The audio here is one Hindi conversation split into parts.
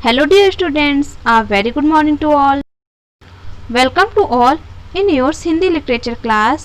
Hello dear students, a very good morning to all. Welcome to all in your Hindi literature class.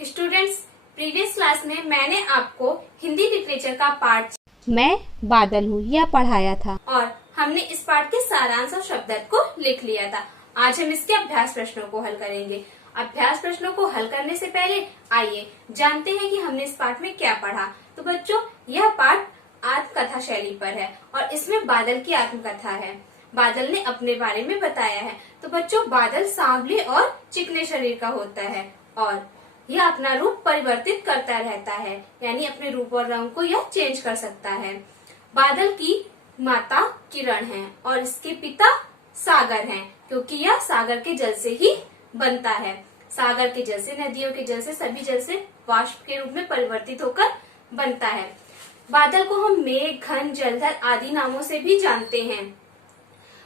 Students, previous class में मैंने आपको हिंदी लिटरेचर का पार्ट मैं बादल हूँ यह पढ़ाया था और हमने इस पार्ट के सारांश और शब्दार्थ को लिख लिया था। आज हम इसके अभ्यास प्रश्नों को हल करेंगे। अभ्यास प्रश्नों को हल करने से पहले आइए जानते हैं कि हमने इस पार्ट में क्या पढ़ा। तो बच्चों, यह पार्ट आत्मकथा शैली पर है और इसमें बादल की आत्मकथा है। बादल ने अपने बारे में बताया है। तो बच्चों, बादल सांवले और चिकने शरीर का होता है और यह अपना रूप परिवर्तित करता रहता है, यानी अपने रूप और रंग को यह चेंज कर सकता है। बादल की माता किरण है और इसके पिता सागर हैं, क्योंकि यह सागर के जल से ही बनता है। सागर के जल से, नदियों के जल से, सभी जल से वाष्प के रूप में परिवर्तित होकर बनता है। बादल को हम मेघ, घन, जलधर आदि नामों से भी जानते हैं।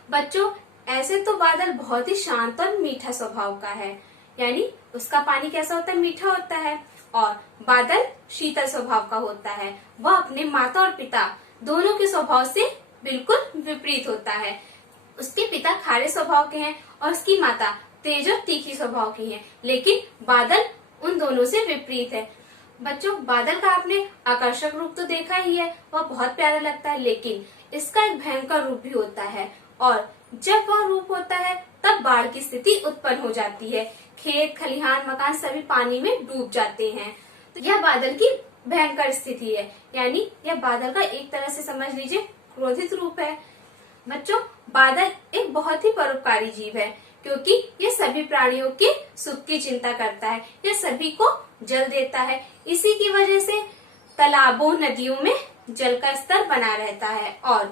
बच्चों, ऐसे तो बादल बहुत ही शांत और मीठा स्वभाव का है, यानी उसका पानी कैसा होता है, मीठा होता है। और बादल शीतल स्वभाव का होता है। वह अपने माता और पिता दोनों के स्वभाव से बिल्कुल विपरीत होता है। उसके पिता खारे स्वभाव के हैं और उसकी माता तेज और तीखी स्वभाव की है, लेकिन बादल उन दोनों से विपरीत है। बच्चों, बादल का आपने आकर्षक रूप तो देखा ही है, वह बहुत प्यारा लगता है, लेकिन इसका एक भयंकर रूप भी होता है और जब वह रूप होता है तब बाढ़ की स्थिति उत्पन्न हो जाती है। खेत, खलिहान, मकान सभी पानी में डूब जाते हैं। तो यह बादल की भयंकर स्थिति है, यानी यह बादल का एक तरह से समझ लीजिए क्रोधित रूप है। बच्चों, बादल एक बहुत ही परोपकारी जीव है, क्योंकि यह सभी प्राणियों के सुख की चिंता करता है। यह सभी को जल देता है। इसी की वजह से तालाबों, नदियों में जल का स्तर बना रहता है और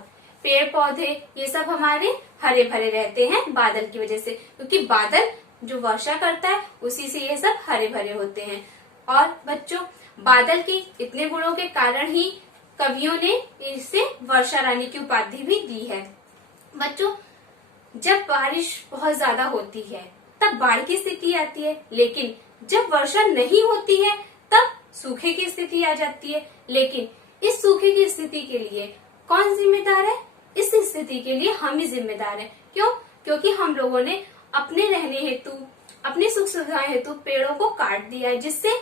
पेड़ पौधे ये सब हमारे हरे भरे रहते हैं बादल की वजह से, क्योंकि बादल जो वर्षा करता है उसी से ये सब हरे भरे होते हैं। और बच्चों, बादल के इतने गुणों के कारण ही कवियों ने इसे वर्षा रानी की उपाधि भी दी है। बच्चों, जब बारिश बहुत ज्यादा होती है तब बाढ़ की स्थिति आती है, लेकिन जब वर्षा नहीं होती है तब सूखे की स्थिति आ जाती है। लेकिन इस सूखे की स्थिति के लिए कौन जिम्मेदार है? इस स्थिति के लिए हम ही जिम्मेदार हैं। क्यों? क्योंकि हम लोगों ने अपने रहने हेतु, अपनी सुख सुविधा हेतु पेड़ों को काट दिया है, जिससे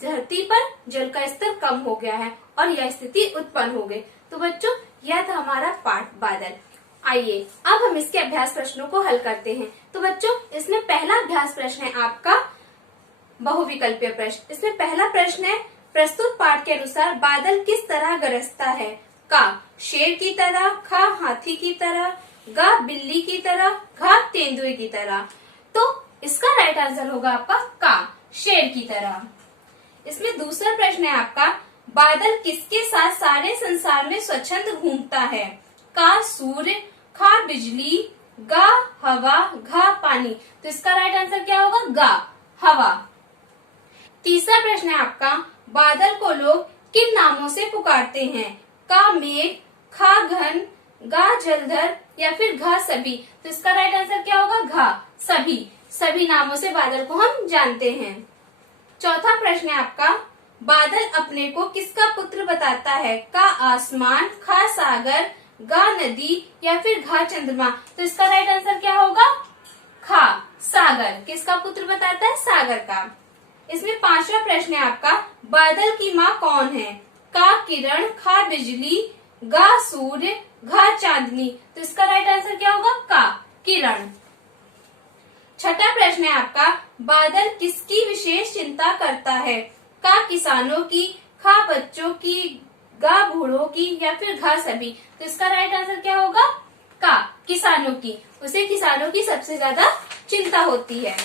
धरती पर जल का स्तर कम हो गया है और यह स्थिति उत्पन्न हो गई। तो बच्चों, यह था हमारा पाठ बादल। आइए अब हम इसके अभ्यास प्रश्नों को हल करते हैं। तो बच्चों, इसमें पहला अभ्यास प्रश्न है आपका बहुविकल्पीय प्रश्न। इसमें पहला प्रश्न है, प्रस्तुत पाठ के अनुसार बादल किस तरह गरजता है? का शेर की तरह, ख हाथी की तरह, ग बिल्ली की तरह, घ तेंदुए की तरह। तो इसका राइट आंसर होगा आपका का शेर की तरह। इसमें दूसरा प्रश्न है आपका, बादल किसके साथ सारे संसार में स्वच्छंद घूमता है? का सूर्य, ख बिजली, ग हवा, घ पानी। तो इसका राइट आंसर क्या होगा? ग हवा। तीसरा प्रश्न है आपका, बादल को लोग किन नामों से पुकारते हैं? का मेघ, ख घन, ग जलधर या फिर घ सभी। तो इसका राइट आंसर क्या होगा? घ सभी। सभी नामों से बादल को हम जानते हैं। चौथा प्रश्न है आपका, बादल अपने को किसका पुत्र बताता है? का आसमान, ख सागर, ग नदी या फिर घ चंद्रमा। तो इसका राइट आंसर क्या होगा? ख सागर। किसका पुत्र बताता है? सागर का। इसमें पांचवा प्रश्न है आपका, बादल की माँ कौन है? का किरण, ख बिजली, ग सूर्य, घ चांदनी। तो इसका राइट आंसर क्या होगा? का किरण। छठा प्रश्न है आपका, बादल किसकी विशेष चिंता करता है? का किसानों की, ख बच्चों की, ग बूढ़ों की या फिर घ सभी। तो इसका राइट आंसर क्या होगा? का किसानों की। उसे किसानों की सबसे ज्यादा चिंता होती है।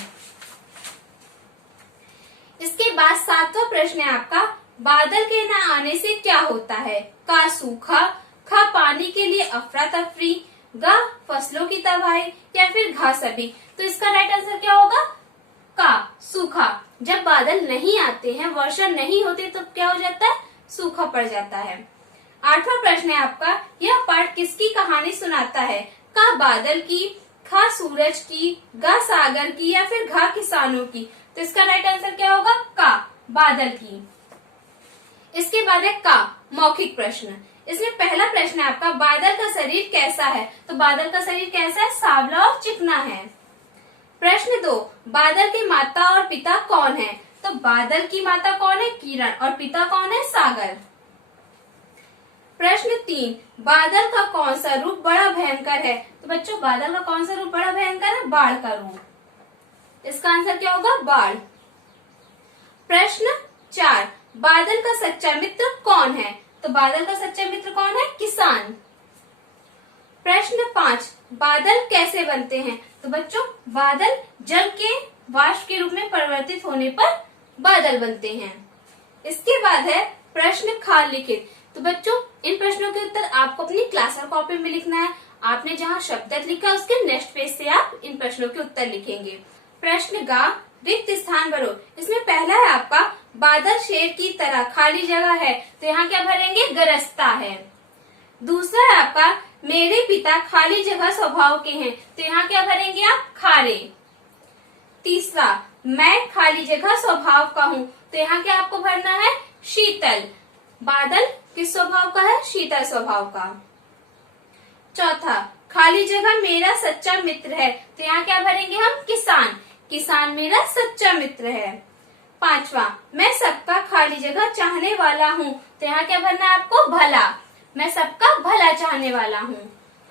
इसके बाद सातवां प्रश्न है आपका, बादल के न आने से क्या होता है? का सूखा, ख पानी के लिए अफरा तफरी, ग फसलों की तबाही या फिर घ सभी। तो इसका राइट आंसर क्या होगा? का सूखा। जब बादल नहीं आते हैं, वर्षा नहीं होती, तो क्या हो जाता है? सूखा पड़ जाता है। आठवां प्रश्न है आपका, यह पाठ किसकी कहानी सुनाता है? का बादल की, ख सूरज की, ग सागर की या फिर घ किसानों की। तो इसका राइट आंसर क्या होगा? का, बादल की। इसके बाद है का, मौखिक प्रश्न। इसमें पहला प्रश्न है आपका, बादल का शरीर कैसा है? तो बादल का शरीर कैसा है? सांवला और चिकना है। प्रश्न 2, बादल की माता और पिता कौन है? तो बादल की माता कौन है? किरण, और पिता कौन है? सागर। प्रश्न 3, बादल का कौन सा रूप बड़ा भयंकर है? तो बच्चों बादल का कौन सा रूप बड़ा भयंकर है? बाढ़ का रूप। इसका आंसर क्या होगा? बाढ़। प्रश्न 4, बादल का सच्चा मित्र कौन है? तो बादल का सच्चा मित्र कौन है? किसान। प्रश्न 5, बादल कैसे बनते हैं? तो बच्चों बादल जल के वाष्प के रूप में परिवर्तित होने पर बादल बनते हैं। इसके बाद है प्रश्न खाल लिखित। तो बच्चों इन प्रश्नों के उत्तर आपको अपनी क्लास कॉपी में लिखना है। आपने जहाँ शब्द लिखा उसके नेक्स्ट पेज से आप इन प्रश्नों के उत्तर लिखेंगे। प्रश्न गा, रिक्त स्थान भरो। इसमें पहला है आपका, बादल शेर की तरह खाली जगह है, तो यहाँ क्या भरेंगे? गरजता है। दूसरा है आपका, मेरे पिता खाली जगह स्वभाव के हैं, तो यहाँ क्या भरेंगे आप? खारे। तीसरा, मैं खाली जगह स्वभाव का हूँ, तो यहाँ क्या आपको भरना है? शीतल। बादल किस स्वभाव का है? शीतल स्वभाव का। चौथा, खाली जगह मेरा सच्चा मित्र है, तो यहाँ क्या भरेंगे हम? किसान। किसान मेरा सच्चा मित्र है। पांचवा, मैं सबका खाली जगह चाहने वाला हूँ, तो यहाँ क्या भरना है आपको? भला। मैं सबका भला चाहने वाला हूँ।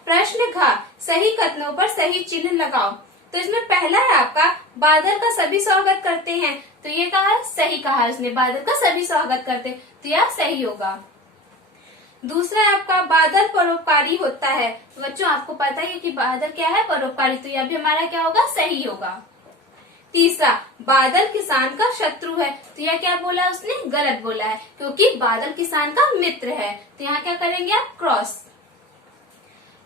प्रश्न घ, सही कथनों पर सही चिन्ह लगाओ। तो इसमें पहला है आपका, बादल का सभी स्वागत करते हैं, तो ये कहा है? सही कहा है उसने, बादल का सभी स्वागत करते, तो यह सही होगा। दूसरा है आपका, बादल परोपकारी होता है। तो बच्चों आपको पता है कि बादल क्या है? परोपकारी, तो यह भी हमारा क्या होगा? सही होगा। तीसरा, बादल किसान का शत्रु है, तो यह क्या बोला उसने? गलत बोला है, क्योंकि बादल किसान का मित्र है, तो यहाँ क्या करेंगे आप? क्रॉस।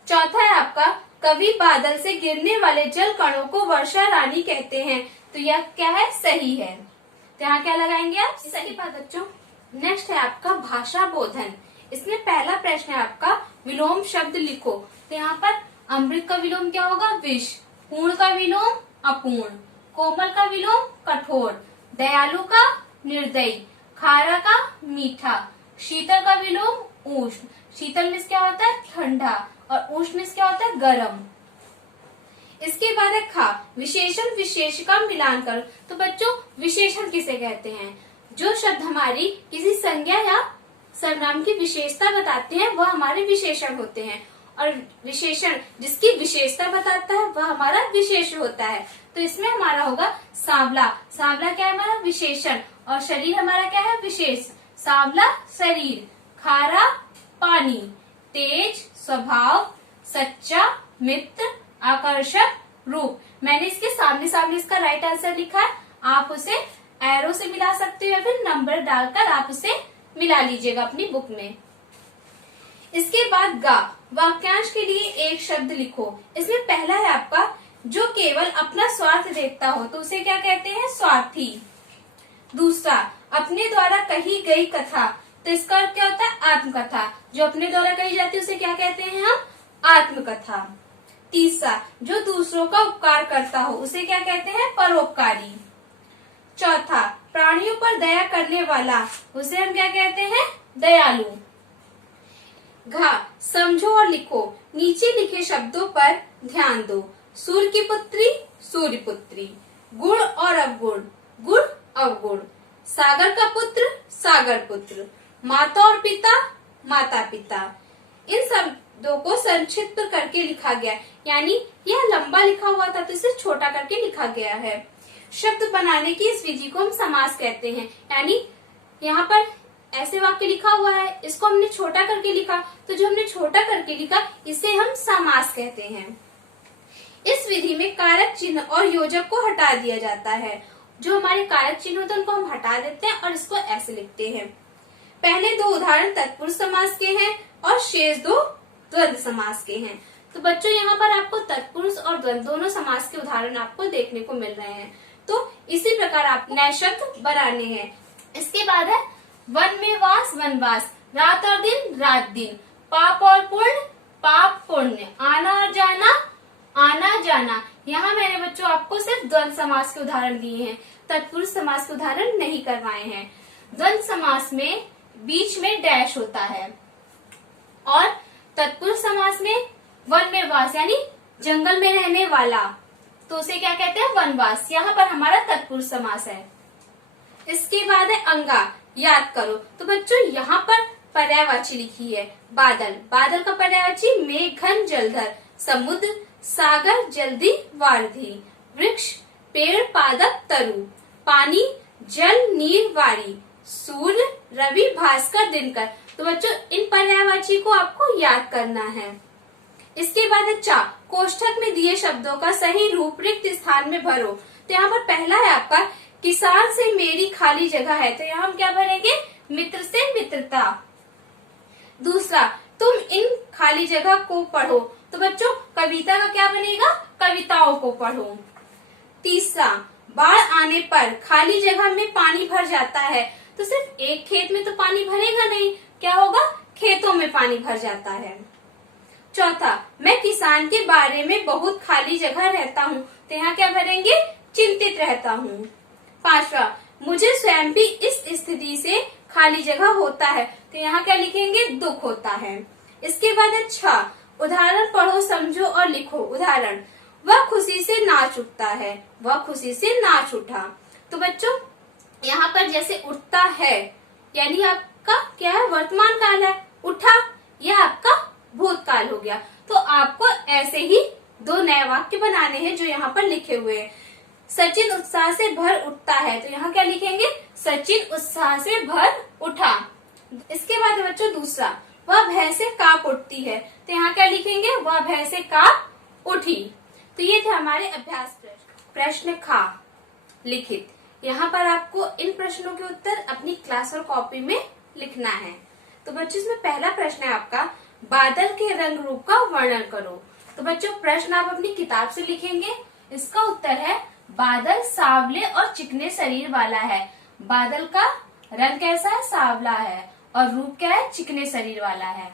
चौथा है आपका, कवि बादल से गिरने वाले जल कणों को वर्षा रानी कहते हैं, तो यह क्या है? सही है, तो यहाँ क्या लगाएंगे आप? सही बात बच्चों। नेक्स्ट है आपका, भाषा बोधन। इसमें पहला प्रश्न है आपका, विलोम शब्द लिखो। तो यहाँ पर अमृत का विलोम क्या होगा? विष। पूर्ण का विलोम अपूर्ण। कोमल का विलोम कठोर। दयालु का निर्दयी। खारा का मीठा। शीतल का विलोम उष्ण। शीतल में क्या होता है? ठंडा, और उष्ण में क्या होता है? गर्म। इसके बाद है खा, विशेषण विशेष का मिलान करो। तो बच्चों विशेषण किसे कहते हैं? जो शब्द हमारी किसी संज्ञा या सर्वनाम की विशेषता बताते हैं वह हमारे विशेषण होते हैं, और विशेषण जिसकी विशेषता बताता है वह हमारा विशेष होता है। तो इसमें हमारा होगा सांवला। सांवला क्या है? हमारा विशेषण, और शरीर हमारा क्या है? विशेष। सांवला शरीर। खारा पानी। तेज स्वभाव। सच्चा मित्र। आकर्षक रूप। मैंने इसके सामने सामने इसका राइट आंसर लिखा है, आप उसे एरो से मिला सकते हो या फिर नंबर डालकर आप उसे मिला लीजिएगा अपनी बुक में। इसके बाद गा, वाक्यांश के लिए एक शब्द लिखो। इसमें पहला है आपका, जो केवल अपना स्वार्थ देखता हो, तो उसे क्या कहते हैं? स्वार्थी। दूसरा, अपने द्वारा कही गई कथा, तो इसका अर्थ क्या होता है? आत्मकथा। जो अपने द्वारा कही जाती है उसे क्या कहते हैं हम? आत्मकथा। तीसरा, जो दूसरों का उपकार करता हो उसे क्या कहते हैं? परोपकारी। चौथा, प्राणियों पर दया करने वाला, उसे हम क्या कहते हैं? दयालु। घा, समझो और लिखो। नीचे लिखे शब्दों पर ध्यान दो। सूर्य की पुत्री, सूर्य पुत्री। गुण और अवगुण, गुण अवगुण। सागर का पुत्र, सागर पुत्र। माता और पिता, माता पिता। इन शब्दों को संक्षिप्त करके लिखा गया, यानी यह लंबा लिखा हुआ था तो इसे छोटा करके लिखा गया है। शब्द बनाने की इस विधि को हम समास कहते हैं, यानी यहाँ पर ऐसे वाक्य लिखा हुआ है, इसको हमने छोटा करके लिखा, तो जो हमने छोटा करके लिखा इसे हम समास कहते हैं। इस विधि में कारक चिन्ह और योजक को हटा दिया जाता है। जो हमारे कारक चिन्ह होते हैं उनको हम हटा देते हैं और इसको ऐसे लिखते हैं। पहले दो उदाहरण तत्पुरुष समास के हैं और शेष दो द्वंद्व समास के हैं। तो बच्चों यहाँ पर आपको तत्पुरुष और द्वंद्व दोनों समास के उदाहरण आपको देखने को मिल रहे हैं। तो इसी प्रकार आप नए शब्द बनाने हैं। इसके बाद है वन में वास, वनवास। रात और दिन, रात दिन। पाप और पुण्य, पाप पुण्य। आना और जाना, आना जाना। यहाँ मैंने बच्चों आपको सिर्फ द्वंद्व समास के उदाहरण दिए हैं। तत्पुरुष समास के उदाहरण नहीं करवाए हैं। द्वंद्व समास में बीच में डैश होता है और तत्पुरुष समास में वन में वास यानी जंगल में रहने वाला, तो उसे क्या कहते हैं, वनवास। यहाँ पर हमारा तत्पुरुष समास है। इसके बाद है अंगा, याद करो। तो बच्चों यहाँ पर पर्यायवाची लिखी है बादल। बादल का पर्यायवाची मेघ घन जलधर, समुद्र सागर जल्दी वारधि, वृक्ष पेड़ पादप तरु, पानी जल नीर वारी, सूर्य रवि भास्कर दिनकर। तो बच्चों इन पर्यायवाची को आपको याद करना है। इसके बाद है चा, कोष्ठक में दिए शब्दों का सही रूप रिक्त स्थान में भरो। तो यहाँ पर पहला है आपका किसान से मेरी खाली जगह है, तो यहाँ हम क्या भरेंगे, मित्र से मित्रता। दूसरा, तुम इन खाली जगह को पढ़ो। तो बच्चों कविता का क्या बनेगा, कविताओं को पढ़ो। तीसरा, बाढ़ आने पर खाली जगह में पानी भर जाता है। तो सिर्फ एक खेत में तो पानी भरेगा नहीं, क्या होगा, खेतों में पानी भर जाता है। चौथा, मैं किसान के बारे में बहुत खाली जगह रहता हूँ। तो यहाँ क्या भरेंगे, चिंतित रहता हूँ। पांचवा, मुझे स्वयं भी इस स्थिति से खाली जगह होता है। तो यहाँ क्या लिखेंगे, दुख होता है। इसके बाद अच्छा, उदाहरण पढ़ो समझो और लिखो। उदाहरण, वह खुशी से नाच उठता है, वह खुशी से नाच उठा। तो बच्चों यहाँ पर जैसे उठता है यानी आपका क्या है, वर्तमान काल है। उठा यह आपका भूतकाल हो गया। तो आपको ऐसे ही दो नए वाक्य बनाने हैं जो यहाँ पर लिखे हुए हैं। सचिन उत्साह से भर उठता है, तो यहाँ क्या लिखेंगे, सचिन उत्साह से भर उठा। इसके बाद बच्चों दूसरा, वह भैंसे कांप उठती है। तो यहाँ क्या लिखेंगे, वह भैंसे कांप उठी। तो ये थे हमारे अभ्यास प्रश्न। प्रश्न खा लिखित। यहाँ पर आपको इन प्रश्नों के उत्तर अपनी क्लास और कॉपी में लिखना है। तो बच्चों इसमें पहला प्रश्न है आपका, बादल के रंग रूप का वर्णन करो। तो बच्चों प्रश्न आप अपनी किताब से लिखेंगे। इसका उत्तर है, बादल सांवले और चिकने शरीर वाला है। बादल का रंग कैसा है, सांवला है, और रूप क्या है, चिकने शरीर वाला है।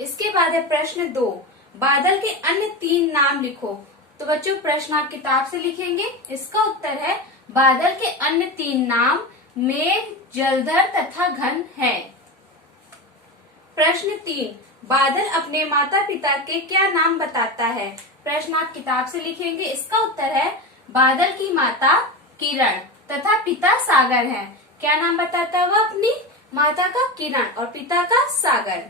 इसके बाद है प्रश्न 2, बादल के अन्य 3 नाम लिखो। तो बच्चों प्रश्न आप किताब से लिखेंगे। इसका उत्तर है, बादल के अन्य 3 नाम मेघ जलधर तथा घन है। प्रश्न 3, बादल अपने माता पिता के क्या नाम बताता है। प्रश्न आप किताब से लिखेंगे। इसका उत्तर है, बादल की माता किरण तथा पिता सागर है। क्या नाम बताता है वह अपनी माता का, किरण, और पिता का सागर।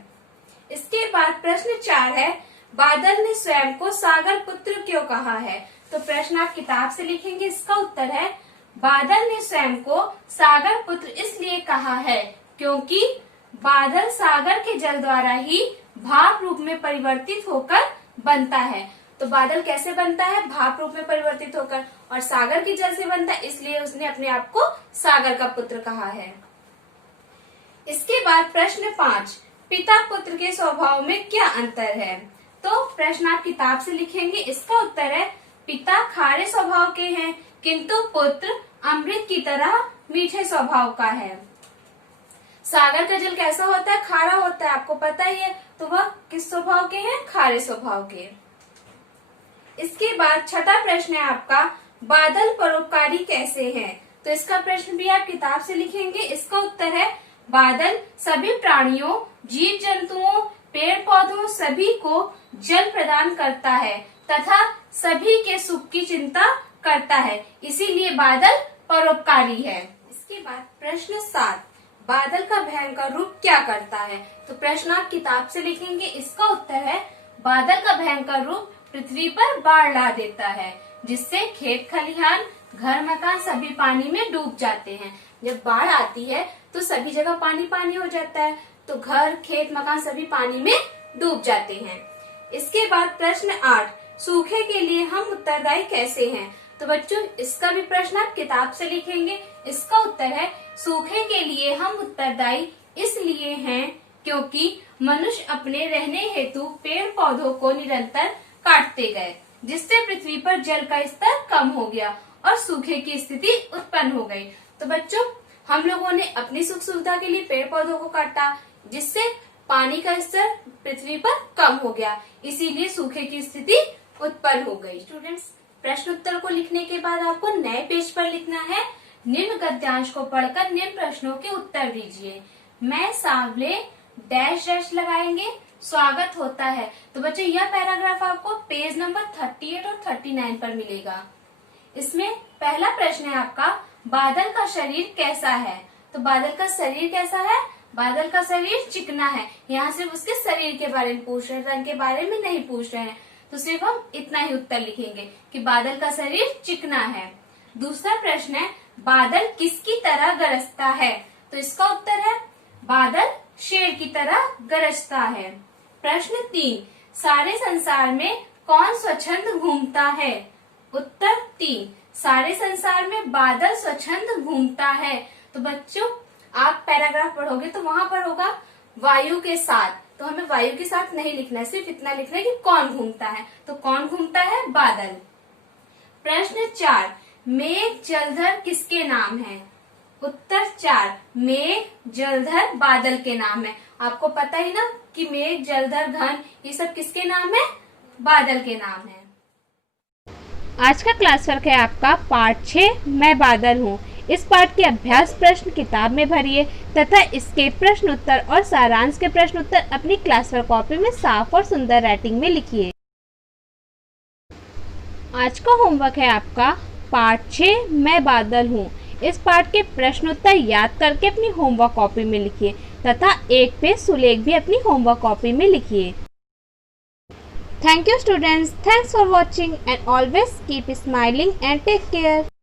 इसके बाद प्रश्न 4 है, बादल ने स्वयं को सागर पुत्र क्यों कहा है। तो प्रश्न आप किताब से लिखेंगे। इसका उत्तर है, बादल ने स्वयं को सागर पुत्र इसलिए कहा है क्योंकि बादल सागर के जल द्वारा ही भाप रूप में परिवर्तित होकर बनता है। तो बादल कैसे बनता है, भाप रूप में परिवर्तित होकर, और सागर के जल से बनता है, इसलिए उसने अपने आप को सागर का पुत्र कहा है। इसके बाद प्रश्न 5, पिता पुत्र के स्वभाव में क्या अंतर है। तो प्रश्न आप किताब से लिखेंगे। इसका उत्तर है, पिता खारे स्वभाव के हैं किंतु पुत्र अमृत की तरह मीठे स्वभाव का है। सागर का जल कैसा होता है, खारा होता है, आपको पता ही है। तो वह किस स्वभाव के हैं, खारे स्वभाव के। इसके बाद छठा प्रश्न है आपका, बादल परोपकारी कैसे हैं। तो इसका प्रश्न भी आप किताब से लिखेंगे। इसका उत्तर है, बादल सभी प्राणियों, जीव जंतुओं, पेड़ पौधों सभी को जल प्रदान करता है तथा सभी के सुख की चिंता करता है, इसीलिए बादल परोपकारी है। इसके बाद प्रश्न 7, बादल का भयंकर रूप क्या करता है। तो प्रश्न आप किताब से लिखेंगे। इसका उत्तर है, बादल का भयंकर रूप पृथ्वी पर बाढ़ ला देता है जिससे खेत खलिहान घर मकान सभी पानी में डूब जाते हैं। जब बाढ़ आती है तो सभी जगह पानी पानी हो जाता है, तो घर खेत मकान सभी पानी में डूब जाते हैं। इसके बाद प्रश्न 8, सूखे के लिए हम उत्तरदायी कैसे हैं। तो बच्चों इसका भी प्रश्न आप किताब से लिखेंगे। इसका उत्तर है, सूखे के लिए हम उत्तरदायी इसलिए हैं क्योंकि मनुष्य अपने रहने हेतु पेड़ पौधों को निरंतर काटते गए, जिससे पृथ्वी पर जल का स्तर कम हो गया और सूखे की स्थिति उत्पन्न हो गई। तो बच्चों हम लोगों ने अपनी सुख सुविधा के लिए पेड़ पौधों को काटा, जिससे पानी का स्तर पृथ्वी पर कम हो गया, इसीलिए सूखे की स्थिति उत्पन्न हो गई। स्टूडेंट्स प्रश्न उत्तर को लिखने के बाद आपको नए पेज पर लिखना है निम्न गद्यांश को पढ़कर निम्न प्रश्नों के उत्तर दीजिए। मैं सांवले डैश डैश लगाएंगे, स्वागत होता है। तो बच्चों यह पैराग्राफ आपको पेज नंबर 38 और 39 पर मिलेगा। इसमें पहला प्रश्न है आपका, बादल का शरीर कैसा है? तो बादल का शरीर कैसा है? बादल का शरीर चिकना है। यहाँ सिर्फ उसके शरीर के बारे में पूछ रहे हैं, रंग के बारे में नहीं पूछ रहे हैं। तो सिर्फ हम इतना ही उत्तर लिखेंगे कि बादल का शरीर चिकना है। दूसरा प्रश्न है, बादल किसकी तरह गरजता है? तो इसका उत्तर है बादल शेर की तरह गरजता है। प्रश्न 3, सारे संसार में कौन स्वच्छंद घूमता है? उत्तर 3, सारे संसार में बादल स्वच्छंद घूमता है। तो बच्चों आप पैराग्राफ पढ़ोगे तो वहां पर होगा वायु के साथ, तो हमें वायु के साथ नहीं लिखना है, सिर्फ इतना लिखना है कि कौन घूमता है। तो कौन घूमता है? बादल। प्रश्न 4, मेघ जलधर किसके नाम है? उत्तर 4, मेघ जलधर बादल के नाम है। आपको पता ही ना कि मेघ जलधर घन ये सब किसके नाम है? बादल के नाम है। आज का क्लास वर्क है आपका पार्ट 6 मैं बादल हूँ। इस पाठ के अभ्यास प्रश्न किताब में भरिए तथा इसके प्रश्न उत्तर और सारांश के प्रश्न उत्तर अपनी क्लास वर्क कॉपी में साफ और सुंदर राइटिंग में लिखिए। आज का होमवर्क है आपका पार्ट 6 मैं बादल हूँ। इस पाठ के प्रश्न उत्तर याद करके अपनी होमवर्क कॉपी में लिखिए तथा एक पेज सुलेख भी अपनी होमवर्क कॉपी में लिखिए। Thank you students. Thanks for watching and always keep smiling and take care.